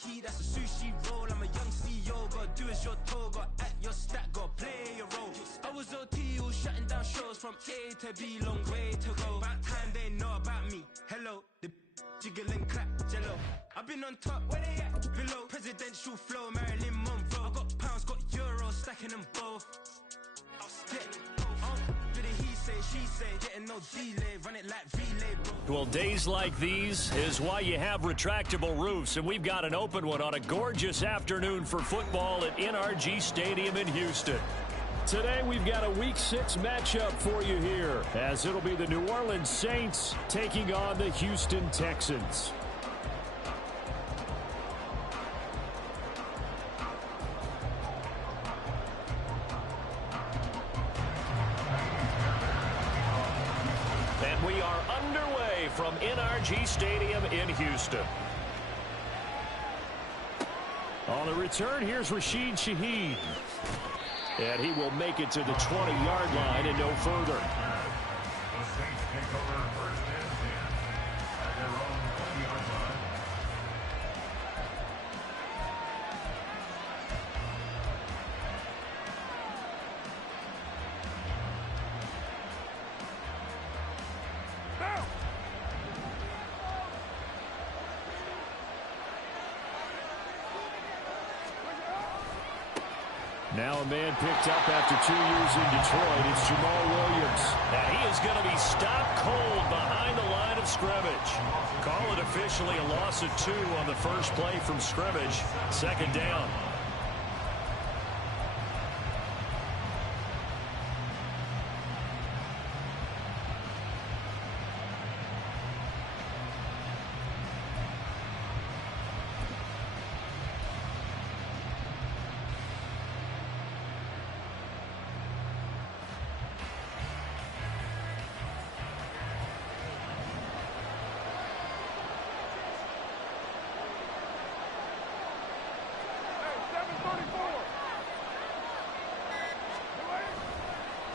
key, that's a sushi roll. I'm a young CEO, gotta do as you're told. Gotta act your stat, gotta play your role. I was OT, all shutting down shows from A to B, long way to go. About time they know about me. Hello, the jiggle and clap, jello. I've been on top, where they at? Below, presidential flow, Marilyn Monroe. I got pounds, got euros, stacking them both. I'll stick. Did it he say, she say, getting no delay, run it like relay, bro. Well, days like these is why you have retractable roofs, and we've got an open one on a gorgeous afternoon for football at NRG Stadium in Houston. Today we've got a Week 6 matchup for you here, as it'll be the New Orleans Saints taking on the Houston Texans. And we are underway from NRG Stadium in Houston. On the return, here's Rashid Shaheed. And he will make it to the 20-yard line and no further. The Saints take over first and 10 at their own 20-yard line. Now a man picked up after 2 years in Detroit. It's Jamal Williams. And he is going to be stopped cold behind the line of scrimmage. Call it officially a loss of 2 on the first play from scrimmage. Second down.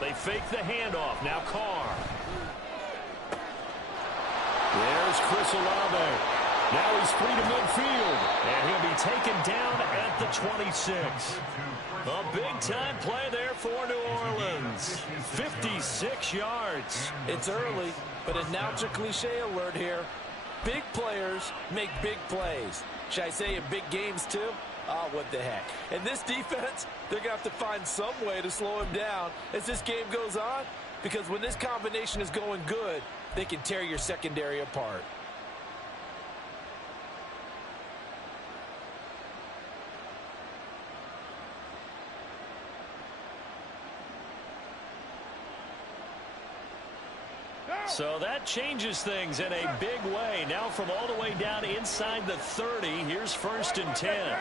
They fake the handoff. Now Carr. There's Chris Olave. Now he's free to midfield. And he'll be taken down at the 26. A big-time play there for New Orleans. 56 yards. It's early, but announce a cliche alert here. Big players make big plays. Should I say in big games too? Oh, what the heck. And this defense, they're going to have to find some way to slow him down as this game goes on, because when this combination is going good, they can tear your secondary apart. So that changes things in a big way. Now from all the way down inside the 30, here's first and 10.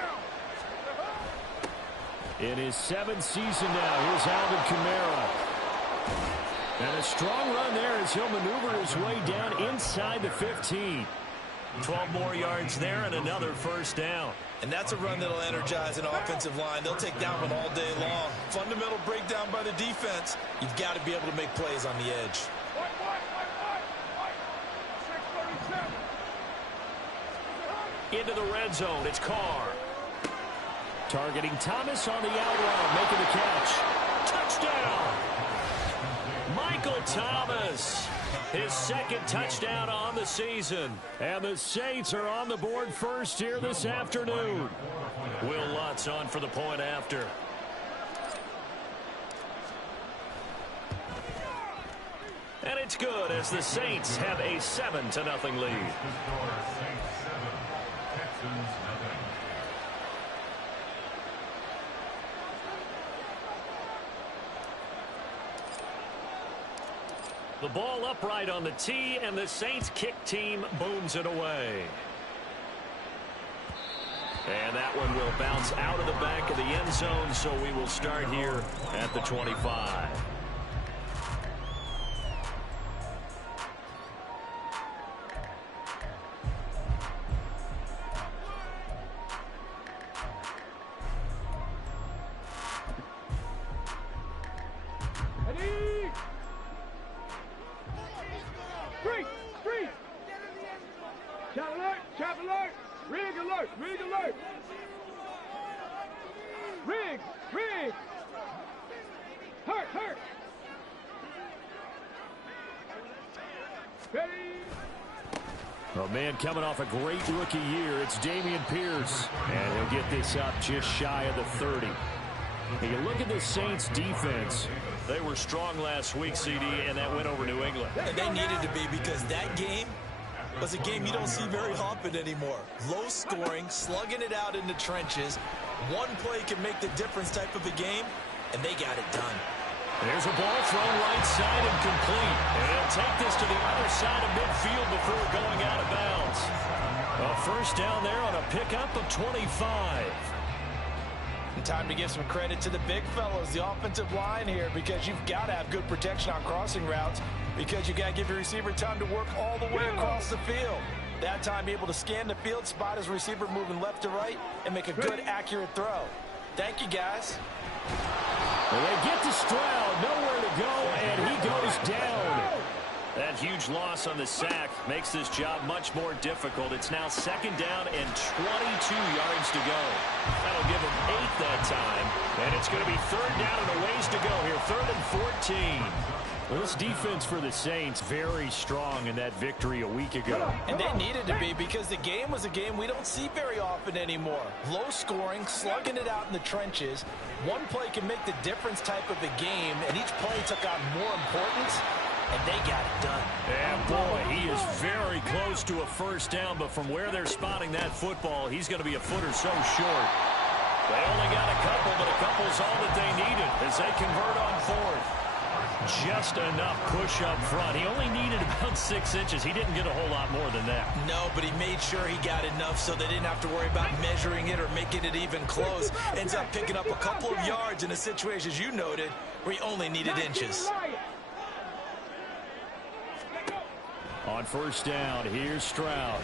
In his 7th season now, here's Alvin Kamara. And a strong run there as he'll maneuver his way down inside the 15. 12 more yards there and another first down. And that's a run that'll energize an offensive line. They'll take that one all day long. Fundamental breakdown by the defense. You've got to be able to make plays on the edge. Into the red zone, it's Carr. Targeting Thomas on the out route, making the catch. Touchdown! Michael Thomas, his 2nd touchdown on the season. And the Saints are on the board first here this afternoon. Will Lutz on for the point after. And it's good as the Saints have a 7-0 lead. The ball upright on the tee, and the Saints kick team booms it away. And that one will bounce out of the back of the end zone, so we will start here at the 25. Rig alert! Rig alert! A man coming off a great rookie year, it's Dameon Pierce. And he'll get this up just shy of the 30. And you look at the Saints defense. They were strong last week, CD, and that went over New England. And they needed to be, because that game was a game you don't see very often anymore. Low scoring, slugging it out in the trenches. One play can make the difference type of a game, and they got it done. There's a ball thrown right side and complete. And he'll take this to the other side of midfield before going out of bounds. A first down there on a pickup of 25. And time to give some credit to the big fellows, the offensive line here, because you've got to have good protection on crossing routes, because you got to give your receiver time to work all the way across the field. That time, be able to scan the field, spot his receiver moving left to right, and make a good, accurate throw. Thank you, guys. Well, they get to Stroud, nowhere to go, and he goes down. That huge loss on the sack makes this job much more difficult. It's now second down and 22 yards to go. That'll give him 8 that time, and it's going to be third down and a ways to go here, 3rd and 14. Well, this defense for the Saints very strong in that victory a week ago. And they needed to be, because the game was a game we don't see very often anymore. Low scoring, slugging it out in the trenches. One play can make the difference type of a game, and each play took on more importance, and they got it done. And boy, he is very close to a first down, but from where they're spotting that football, he's going to be a foot or so short. They only got a couple, but a couple's all that they needed as they convert on 4th. Just enough push up front. He only needed about 6 inches. He didn't get a whole lot more than that. No, but he made sure he got enough so they didn't have to worry about measuring it or making it even close. Ends up picking up a couple of yards in a situation, as you noted, where he only needed inches. On first down, here's Stroud.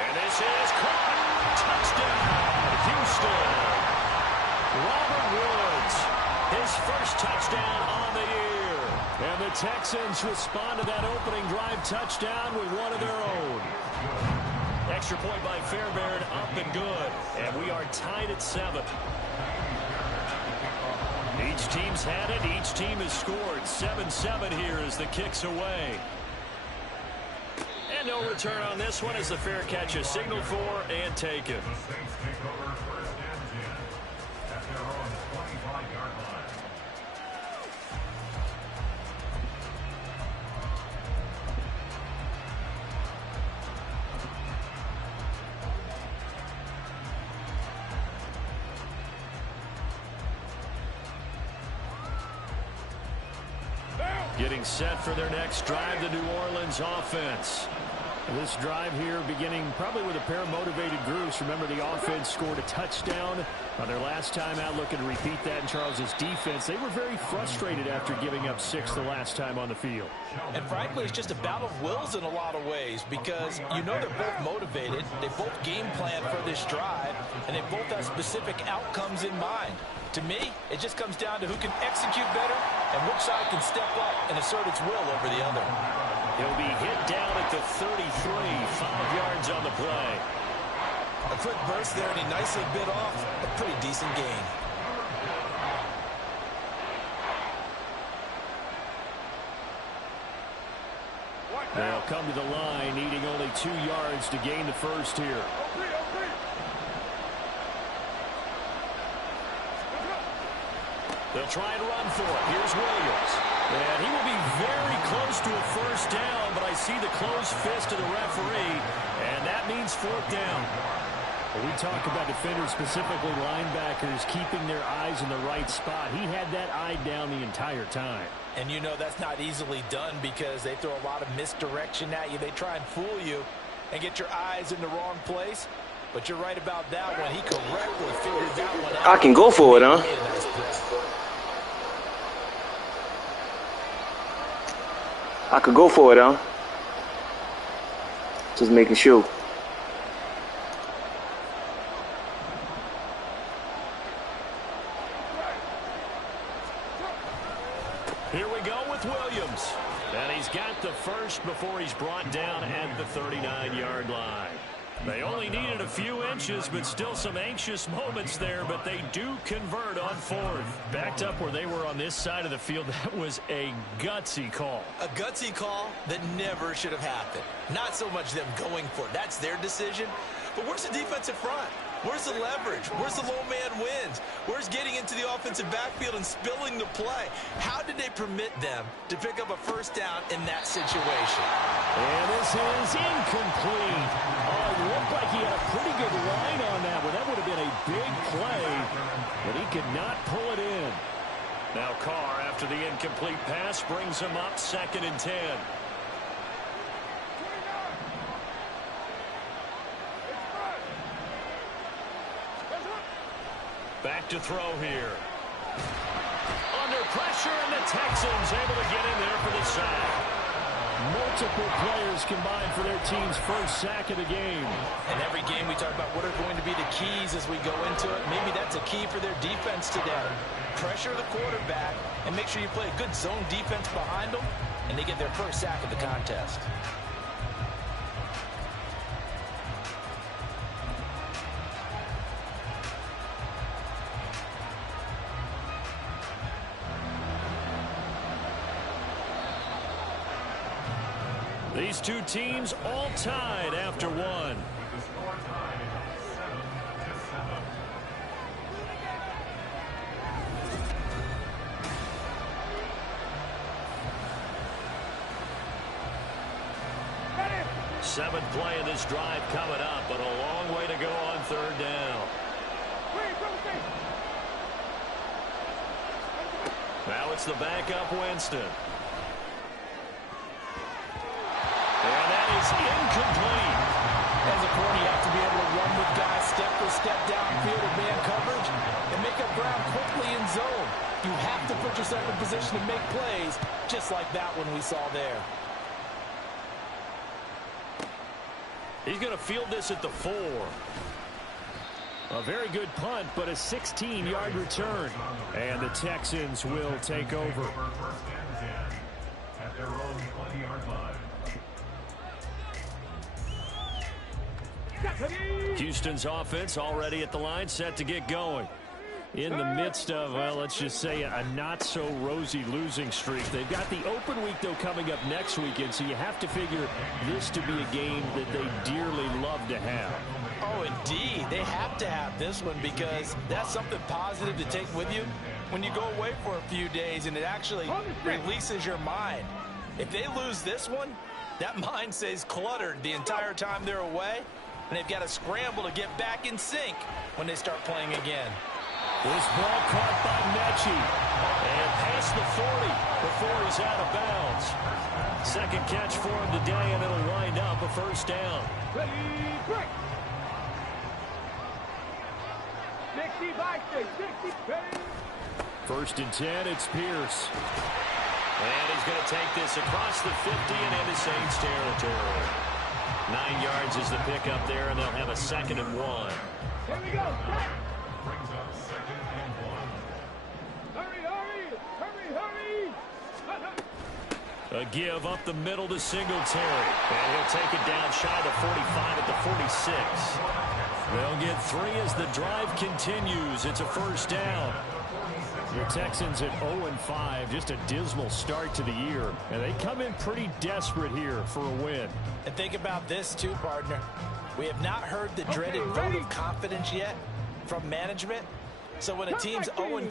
And this is caught. Touchdown, Houston. Robert Woods, his first touchdown on the year. And the Texans respond to that opening drive touchdown with one of their own. Extra point by Fairbairn, up and good. And we are tied at 7. Each team's had it. Each team has scored. 7-7 here as the kick's away. And no return on this one as the fair catch is signaled for and taken. The Saints take over 1st and 10 at their own 25-yard line. Getting set for their next drive, the New Orleans offense. This drive here beginning probably with a pair of motivated groups. Remember, the offense scored a touchdown on their last time out, looking to repeat that in Charles's defense. They were very frustrated after giving up 6 the last time on the field. And frankly, it's just a battle of wills in a lot of ways, because you know they're both motivated. They both game plan for this drive, and they both have specific outcomes in mind. To me, it just comes down to who can execute better and which side can step up and assert its will over the other. He'll be hit down at the 33, 5 yards on the play. A quick burst there, and he nicely bit off a pretty decent gain. They'll come to the line, needing only 2 yards to gain the first here. They'll try and run for it. Here's Williams. And he will be very close to a first down, but I see the closed fist of the referee, and that means 4th down. When we talk about defenders, specifically linebackers, keeping their eyes in the right spot. He had that eye down the entire time. And you know that's not easily done, because they throw a lot of misdirection at you. They try and fool you and get your eyes in the wrong place. But you're right about that one. He correctly figured that one out. I can go for it, huh? I could go for it, huh? Just making sure. Here we go with Williams. And he's got the first before he's brought down at the 39-yard line. They only needed a few inches, but still some anxious moments there, but they do convert on fourth. Backed up where they were on this side of the field, that was a gutsy call. A gutsy call that never should have happened. Not so much them going for it. That's their decision. But where's the defensive front? Where's the leverage? Where's the low man wins? Where's getting into the offensive backfield and spilling the play? How did they permit them to pick up a first down in that situation? And this is incomplete. Oh, it looked like he had a pretty good line on that one. That would have been a big play, but he could not pull it in. Now Carr, after the incomplete pass, brings him up 2nd and 10. Back to throw here. Under pressure, and the Texans able to get in there for the sack. Multiple players combined for their team's first sack of the game. And every game we talk about what are going to be the keys as we go into it. Maybe that's a key for their defense today. Pressure the quarterback and make sure you play a good zone defense behind them, and they get their first sack of the contest. These two teams all tied after one. The score tied 7-7. Seventh play of this drive coming up, but a long way to go on 3rd down. Now it's the backup Winston. And that is incomplete. As a corner, you have to be able to run with guys step for step downfield in man coverage and make up ground quickly in zone. You have to put yourself in position to make plays, just like that one we saw there. He's going to field this at the 4. A very good punt, but a 16-yard return. And the Texans will take over. 1st and 10 at their own 20-yard line. Houston's offense already at the line, set to get going. In the midst of, well, let's just say a not-so-rosy losing streak. They've got the open week, though, coming up next weekend, so you have to figure this to be a game that they dearly love to have. Oh, indeed. They have to have this one because that's something positive to take with you when you go away for a few days, and it actually releases your mind. If they lose this one, that mind stays cluttered the entire time they're away, and they've got to scramble to get back in sync when they start playing again. This ball caught by Mechie and past the 40 before he's out of bounds. Second catch for him today, and it'll wind up a first down. Ready, break. 60 by 60, ready. 1st and 10, it's Pierce. And he's going to take this across the 50 and into Saints territory. 9 yards is the pickup there, and they'll have a 2nd and 1. Here we go. Brings up 2nd and 1. Hurry, hurry, hurry, hurry. A give up the middle to Singletary. And he'll take it down shy of the 45 at the 46. They'll get 3 as the drive continues. It's a first down. The Texans at 0-5, just a dismal start to the year. And they come in pretty desperate here for a win. And think about this too, partner. We have not heard the dreaded vote of confidence yet from management. So when a team's 0-5,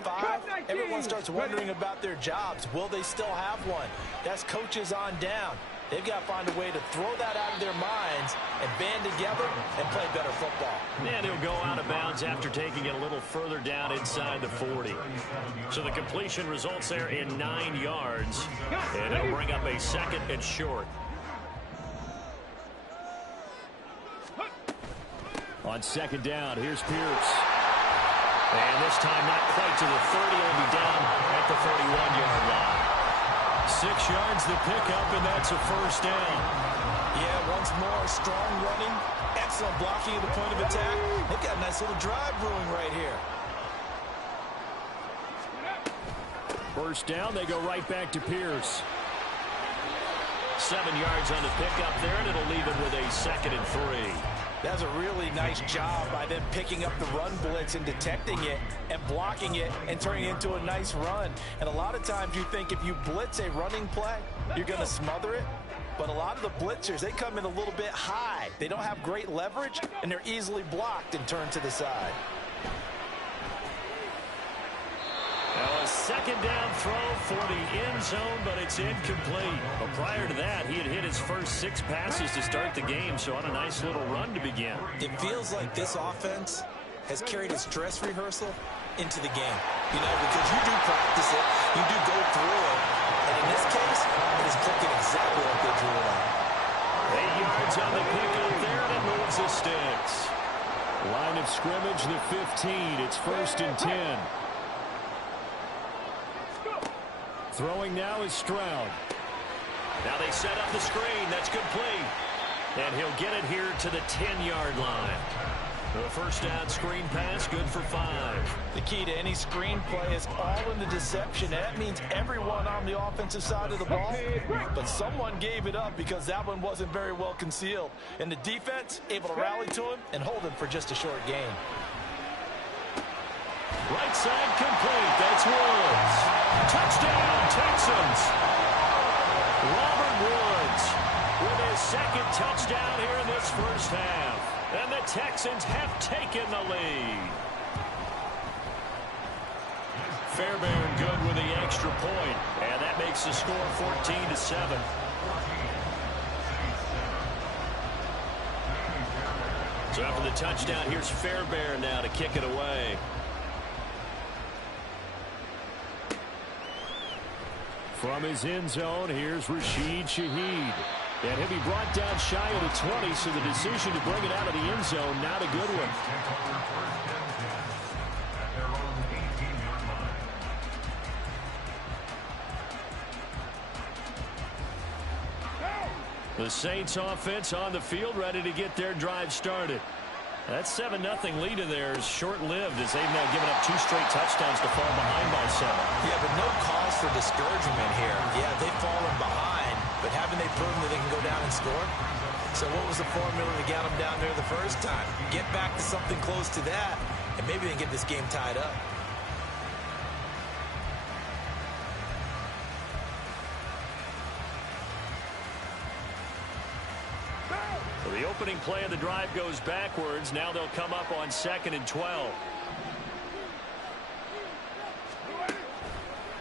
everyone starts wondering about their jobs. Will they still have one? That's coaches on down. They've got to find a way to throw that out of their minds and band together and play better football. And he'll go out of bounds after taking it a little further down inside the 40. So the completion results there in 9 yards. And it'll bring up a 2nd and short. On 2nd down, here's Pierce. And this time not quite to the 30. It'll be down at the 41-yard line. 6 yards the pickup, and that's a first down. Yeah, once more, strong running, excellent blocking at the point of attack. They've got a nice little drive brewing right here. First down, they go right back to Pierce. 7 yards on the pickup there, and it'll leave it with a 2nd and 3. That's a really nice job by them picking up the run blitz and detecting it and blocking it and turning it into a nice run. And a lot of times you think if you blitz a running play, you're going to smother it. But a lot of the blitzers, they come in a little bit high. They don't have great leverage, and they're easily blocked and turned to the side. Now a second down throw for the end zone, but it's incomplete. But prior to that, he had hit his first 6 passes to start the game, so on a nice little run to begin. It feels like this offense has carried its dress rehearsal into the game. You know, because you do practice it, you do go through it, and in this case, it is clicking exactly like they drew it up. 8 yards on the pickup there, and it moves the sticks. Line of scrimmage, the 15. It's 1st and 10. Throwing now is Stroud. Now they set up the screen. That's complete. And he'll get it here to the 10-yard line. The first down screen pass, good for 5. The key to any screen play is all in the deception. That means everyone on the offensive side of the ball. But someone gave it up because that one wasn't very well concealed. And the defense able to rally to him and hold him for just a short gain. Right side complete. That's Woods. Touchdown, Texans. Robert Woods with his 2nd touchdown here in this first half. And the Texans have taken the lead. Fairbairn good with the extra point. And that makes the score 14-7. So after the touchdown, here's Fairbairn now to kick it away. From his end zone, here's Rashid Shaheed. And he'll be brought down shy of the 20, so the decision to bring it out of the end zone, not a good one. The Saints offense on the field, ready to get their drive started. That 7-0 lead of theirs short-lived as they've now given up 2 straight touchdowns to fall behind by 7. Yeah, but no cause for discouragement here. Yeah, they've fallen behind, but haven't they proven that they can go down and score? So what was the formula that got them down there the first time? Get back to something close to that, and maybe they can get this game tied up. The opening play of the drive goes backwards. Now they'll come up on 2nd and 12.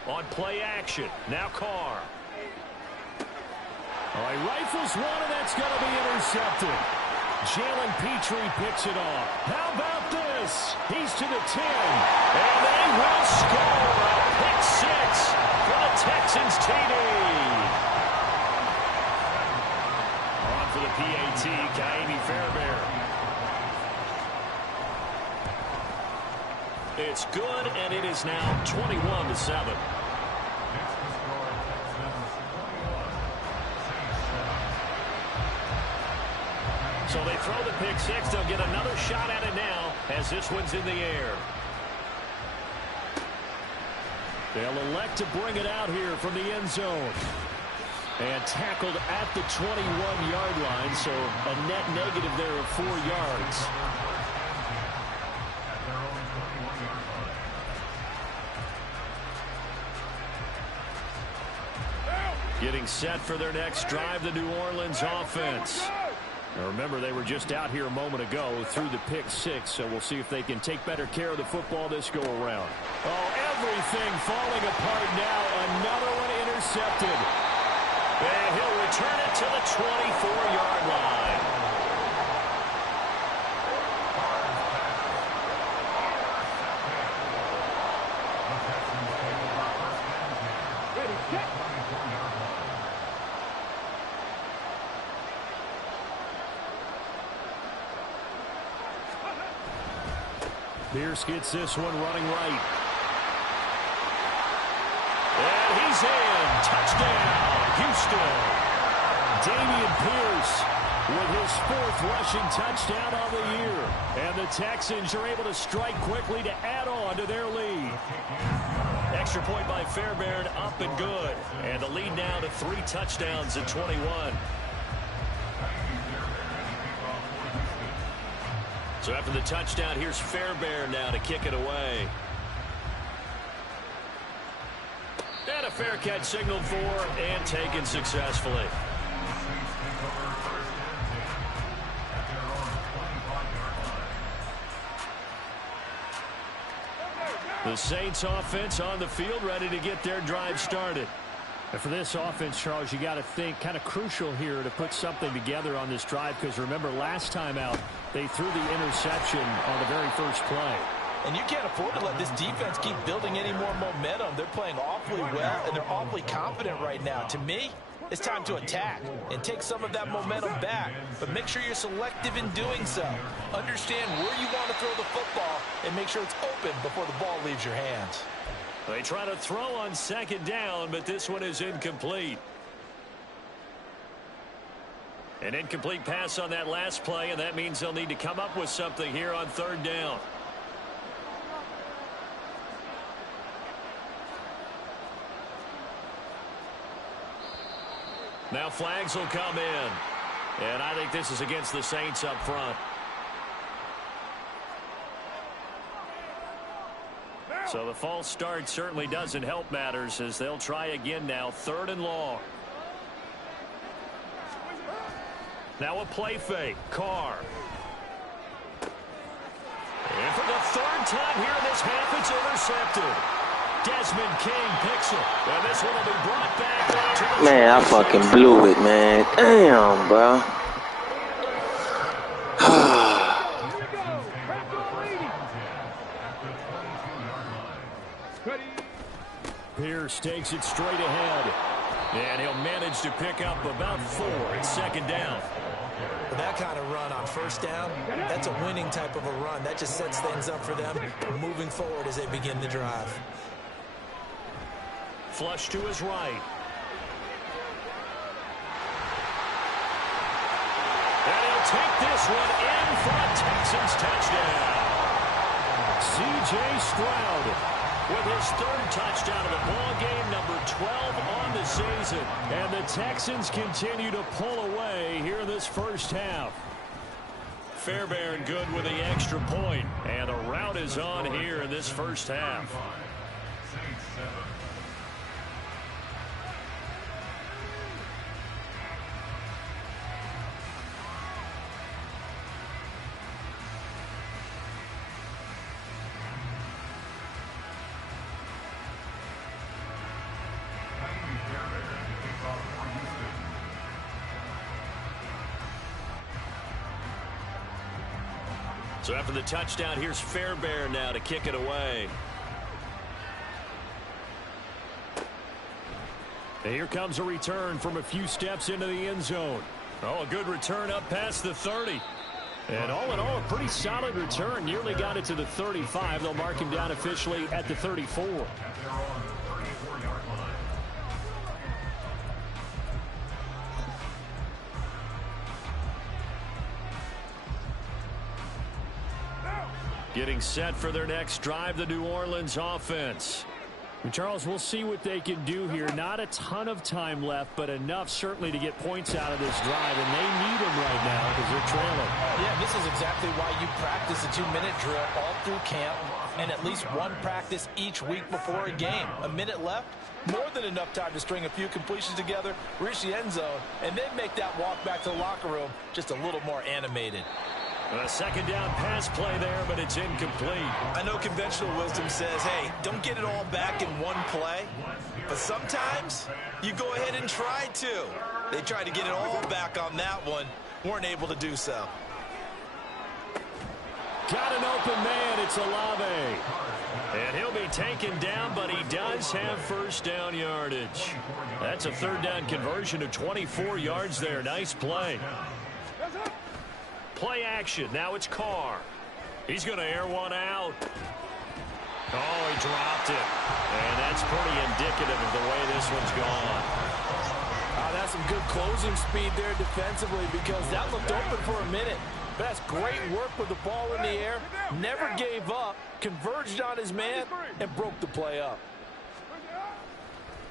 On play action. Now Carr. All right, rifles one, and that's going to be intercepted. Jalen Petrie picks it off. How about this? He's to the 10. And they will score a pick 6 for the Texans TD. For the PAT, Kaimi Fairbairn. It's good, and it is now 21-7. So they throw the pick 6. They'll get another shot at it now as this one's in the air. They'll elect to bring it out here from the end zone. And tackled at the 21-yard line, so a net negative there of 4 yards. Getting set for their next drive, the New Orleans offense. Now remember, they were just out here a moment ago through the pick 6, so we'll see if they can take better care of the football this go-around. Oh, everything falling apart now. Another one intercepted. And he'll return it to the 24-yard line. Ready, set. Pierce gets this one running right. And he's in. Touchdown. Houston. Dameon Pierce with his 4th rushing touchdown on the year. And the Texans are able to strike quickly to add on to their lead. Extra point by Fairbairn, up and good. And the lead now to 3 touchdowns at 21. So after the touchdown, here's Fairbairn now to kick it away. And a fair catch signaled for and taken successfully. The Saints offense on the field, ready to get their drive started. And for this offense, Charles, you got to think kind of crucial here to put something together on this drive, because remember last time out they threw the interception on the very first play. And you can't afford to let this defense keep building any more momentum. They're playing awfully well, and they're awfully confident right now. To me, it's time to attack and take some of that momentum back. But make sure you're selective in doing so. Understand where you want to throw the football and make sure it's open before the ball leaves your hands. They try to throw on second down, but this one is incomplete. An incomplete pass on that last play, and that means they'll need to come up with something here on third down. Now flags will come in. And I think this is against the Saints up front. So the false start certainly doesn't help matters as they'll try again now. 3rd and long. Now a play fake. Carr. And for the 3rd time here in this half, it's intercepted. Desmond King picks it. And this one will be brought back to the Man, I fucking blew it, man. Damn, bro. Pierce takes it straight ahead. And he'll manage to pick up about 4 at 2nd down. That kind of run on 1st down, that's a winning type of a run. That just sets things up for them moving forward as they begin the drive. Flush to his right. And he'll take this one in for a Texans touchdown. C.J. Stroud with his 3rd touchdown of the ball game, number 12 on the season. And the Texans continue to pull away here in this first half. Fairbairn good with the extra point. And the rout is on here in this first half. So after the touchdown, here's Fairbairn now to kick it away. And here comes a return from a few steps into the end zone. Oh, a good return up past the 30. And all in all, a pretty solid return. Nearly got it to the 35. They'll mark him down officially at the 34. Getting set for their next drive, the New Orleans offense. And Charles, we'll see what they can do here. Not a ton of time left, but enough certainly to get points out of this drive, and they need them right now because they're trailing. Yeah, this is exactly why you practice a 2-minute drill all through camp and at least one practice each week before a game. A minute left, more than enough time to string a few completions together, reach the end zone, and then make that walk back to the locker room just a little more animated. A 2nd down pass play there, but it's incomplete. I know conventional wisdom says, hey, don't get it all back in one play. But sometimes you go ahead and try to. They tried to get it all back on that one. Weren't able to do so. Got an open man. It's Olave. And he'll be taken down, but he does have 1st down yardage. That's a 3rd down conversion of 24 yards there. Nice play. Play action. Now it's Carr. He's going to air one out. Oh, he dropped it. And that's pretty indicative of the way this one's gone. That's some good closing speed there defensively because that looked open for a minute. But that's great work with the ball in the air. Never gave up. Converged on his man and broke the play up.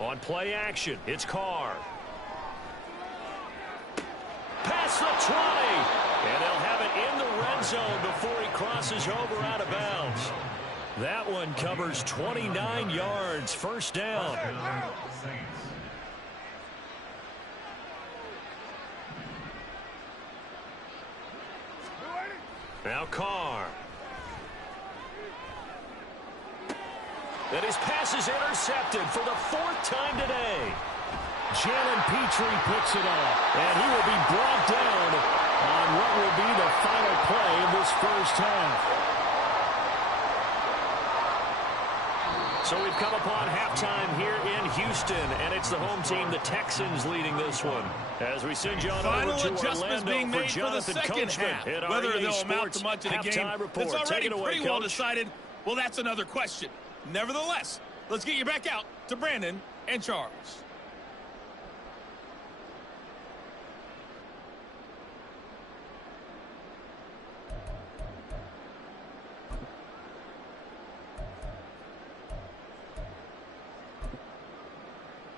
On play action, it's Carr. Past the 20. And they'll have it in the red end zone before he crosses over out of bounds. That one covers 29 yards. First down. Now Carr. And his pass is intercepted for the 4th time today. Jalen Petrie picks it off, and he will be brought down on what will be the final play of this first half. So we've come upon halftime here in Houston, and it's the home team, the Texans, leading this one. As we send you on Final over to adjustments Orlando being made for the second half. Whether they'll amount to much in a game that's already pretty well decided, well, that's another question. Nevertheless, let's get you back out to Brandon and Charles.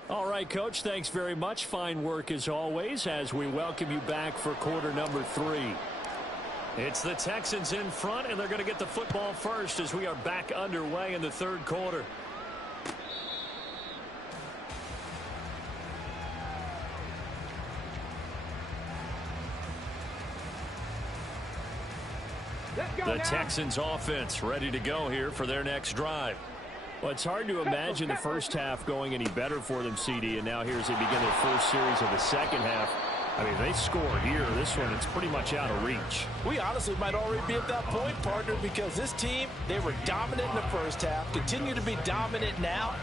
All right, Coach, thanks very much. Fine work as always as we welcome you back for quarter number 3. It's the Texans in front, and they're going to get the football first as we are back underway in the third quarter. The Texans offense ready to go here for their next drive. Well, it's hard to imagine the first half going any better for them, CD, and now here's they begin their first series of the second half. I mean, they score here. This one, it's pretty much out of reach. We honestly might already be at that point, partner, because this team, they were dominant in the first half, continue to be dominant now,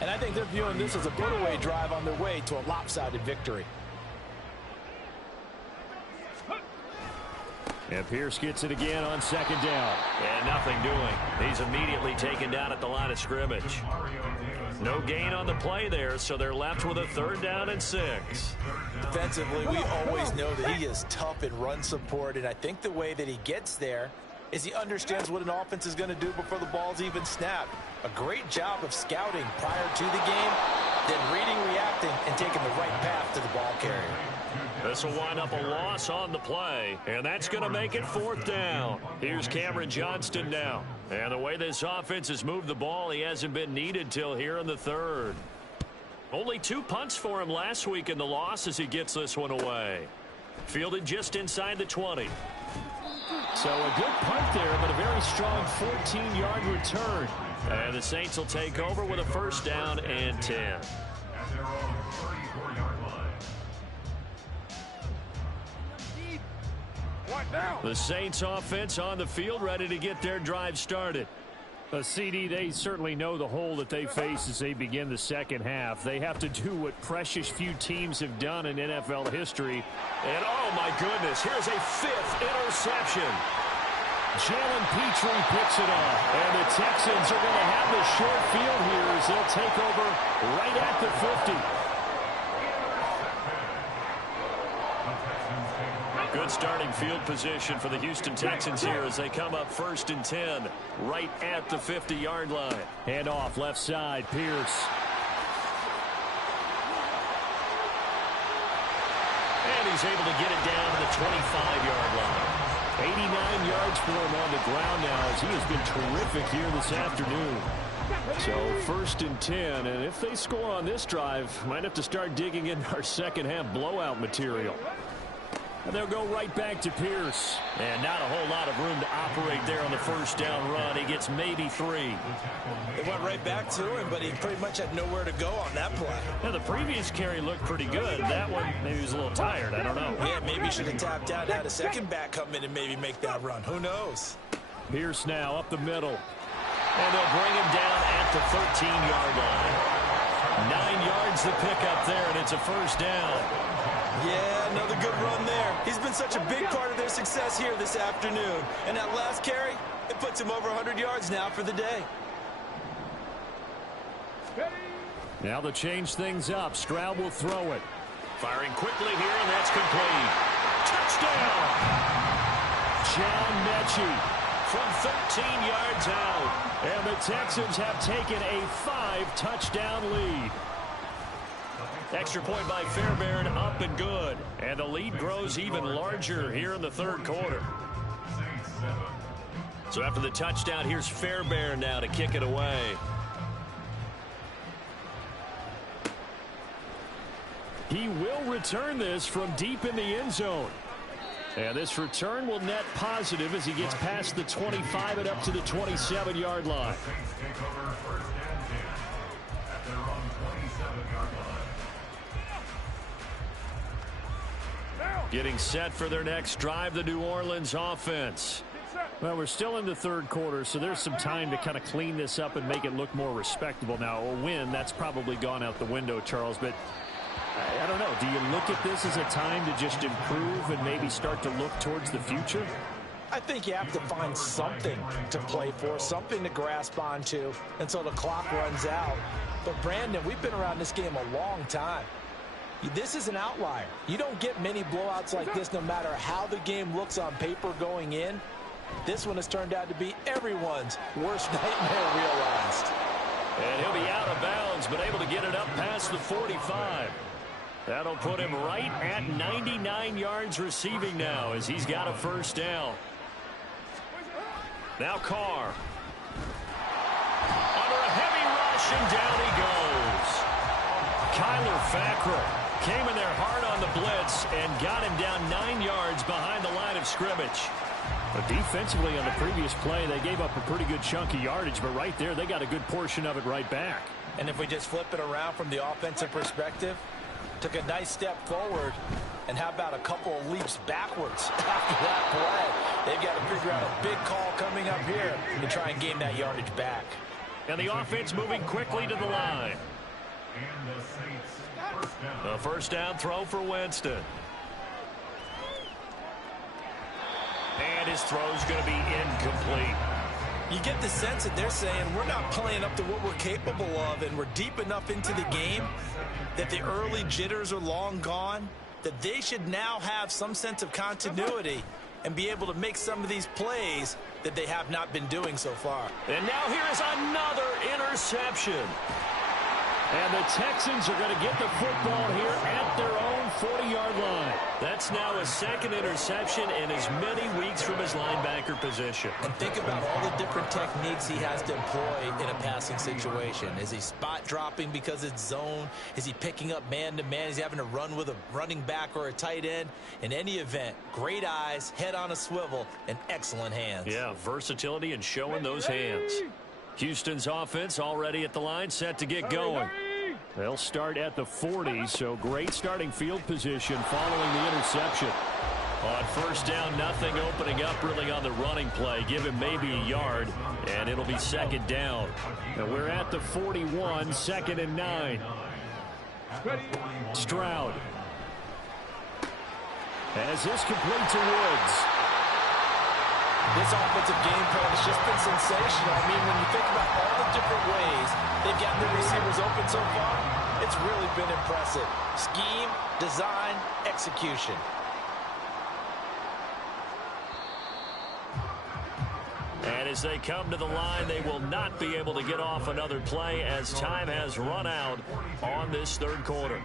and I think they're viewing this as a put-away drive on their way to a lopsided victory. And Pierce gets it again on second down. And nothing doing. He's immediately taken down at the line of scrimmage. No gain on the play there, so they're left with a 3rd down and 6. Defensively, we always know that he is tough in run support, and I think the way that he gets there is he understands what an offense is going to do before the ball's even snapped. A great job of scouting prior to the game, then reading, reacting, and taking the right path to the ball carrier. This will wind up a loss on the play, and that's going to make it 4th down. Here's Cameron Johnston now. And the way this offense has moved the ball, he hasn't been needed till here in the 3rd. Only 2 punts for him last week in the loss as he gets this one away. Fielded just inside the 20. So a good punt there, but a very strong 14-yard return. And the Saints will take over with a 1st down and 10. At their own 34-yard line. The Saints offense on the field ready to get their drive started. CD, they certainly know the hole that they face as they begin the second half. They have to do what precious few teams have done in NFL history. And oh my goodness, here's a 5th interception. Jalen Petrie picks it off. And the Texans are going to have the short field here as they'll take over right at the 50. Good starting field position for the Houston Texans here as they come up 1st and 10 right at the 50-yard line. Hand off left side, Pierce. And he's able to get it down to the 25-yard line. 89 yards for him on the ground now as he has been terrific here this afternoon. So 1st and 10, and if they score on this drive, might have to start digging in our second half blowout material. And they'll go right back to Pierce. And not a whole lot of room to operate there on the 1st down run. He gets maybe 3. They went right back to him, but he pretty much had nowhere to go on that play. Now, the previous carry looked pretty good. That one, maybe he was a little tired. I don't know. Yeah, maybe he should have tapped out, had a second back come in and maybe make that run. Who knows? Pierce now up the middle. And they'll bring him down at the 13-yard line. 9 yards to pick up there, and it's a 1st down. Yeah, another good run there. He's been such a big part of their success here this afternoon. And that last carry, it puts him over 100 yards now for the day. Now they'll change things up. Stroud will throw it. Firing quickly here, and that's complete. Touchdown! John Mechie from 13 yards out. And the Texans have taken a 5-touchdown lead. Extra point by Fairbairn, up and good. And the lead grows even larger here in the 3rd quarter. So after the touchdown, here's Fairbairn now to kick it away. He will return this from deep in the end zone. And this return will net positive as he gets past the 25 and up to the 27-yard line. Getting set for their next drive, the New Orleans offense. Well, we're still in the third quarter, so there's some time to kind of clean this up and make it look more respectable. Now, a win, that's probably gone out the window, Charles, but I don't know. Do you look at this as a time to just improve and maybe start to look towards the future? I think you have to find something to play for, something to grasp onto until the clock runs out. But, Brandon, we've been around this game a long time. This is an outlier. You don't get many blowouts like this no matter how the game looks on paper going in. This one has turned out to be everyone's worst nightmare realized. And he'll be out of bounds, but able to get it up past the 45. That'll put him right at 99 yards receiving now as he's got a first down. Now Carr. Under a heavy rush, and down he goes. Kyler Fackrell came in there hard on the blitz and got him down 9 yards behind the line of scrimmage. But defensively on the previous play, they gave up a pretty good chunk of yardage, but right there, they got a good portion of it right back. And if we just flip it around from the offensive perspective, took a nice step forward, and how about a couple of leaps backwards after that play? They've got to figure out a big call coming up here to try and gain that yardage back. And the offense moving quickly to the line. A first down throw for Winston. And his throw's going to be incomplete. You get the sense that they're saying we're not playing up to what we're capable of, and we're deep enough into the game that the early jitters are long gone, that they should now have some sense of continuity and be able to make some of these plays that they have not been doing so far. And now here is another interception. And the Texans are going to get the football here at their own 40-yard line. That's now a second interception in as many weeks from his linebacker position. And think about all the different techniques he has to employ in a passing situation. Is he spot dropping because it's zone? Is he picking up man-to-man? Is he having to run with a running back or a tight end? In any event, great eyes, head on a swivel, and excellent hands. Yeah, versatility and showing those hands. Houston's offense already at the line, set to get going. They'll start at the 40, so great starting field position following the interception. On first down, nothing opening up really on the running play. Give him maybe a yard, and it'll be second down. And we're at the 41, 2nd and 9. Stroud. As this complete to Woods. This offensive game plan has just been sensational. I mean, when you think about all the different ways they've gotten the receivers open so far, it's really been impressive. Scheme, design, execution. And as they come to the line, they will not be able to get off another play as time has run out on this third quarter.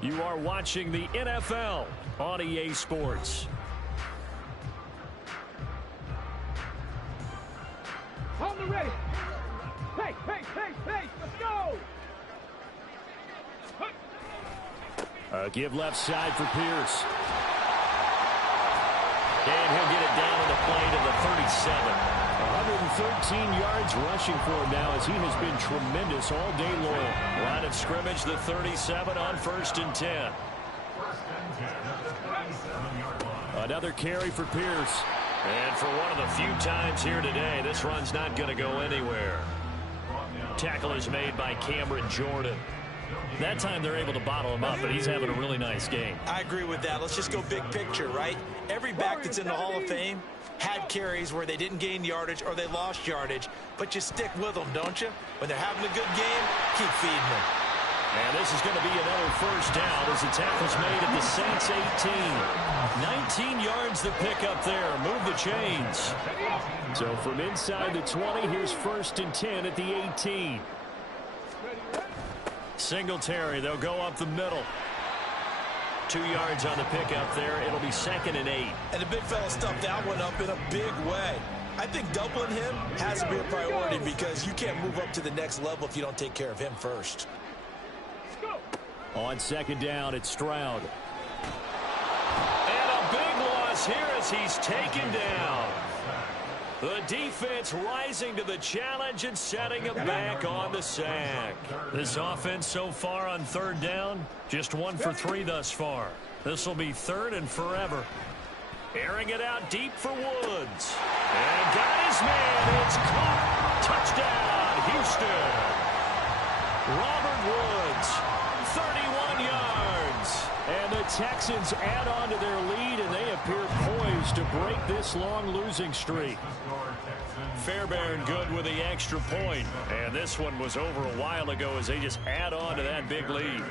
You are watching the NFL on EA Sports. Hold it ready. Hey, let's go. Give left side for Pierce. And he'll get it down on the play to the 37. 113 yards rushing for him now as he has been tremendous all day long. Line of scrimmage, the 37 on 1st and 10. Another carry for Pierce. And for one of the few times here today, this run's not going to go anywhere. Tackle is made by Cameron Jordan. That time they're able to bottle him up, but he's having a really nice game. I agree with that. Let's just go big picture, right? Every back that's in the Hall of Fame had carries where they didn't gain yardage or they lost yardage, but you stick with them, don't you? When they're having a good game, keep feeding them. And this is going to be another first down as the tackle's made at the Saints 18. 19 yards the pick up there. Move the chains. So from inside the 20, here's 1st and 10 at the 18. Singletary, they'll go up the middle. 2 yards on the pickup there. It'll be 2nd and 8. And the big fella stuffed that one up in a big way. I think doubling him has to be a priority because you can't move up to the next level if you don't take care of him first. On second down, it's Stroud. And a big loss here as he's taken down. The defense rising to the challenge and setting him back on the sack. This offense so far on third down, just 1 for 3 thus far. This will be 3rd and forever. Airing it out deep for Woods. And got his man. It's caught. Touchdown, Houston. Robert Woods, 31 yards. And the Texans add on to their lead, and they appear poised to break this long losing streak. Fairbairn good with the extra point. And this one was over a while ago as they just add on to that big lead.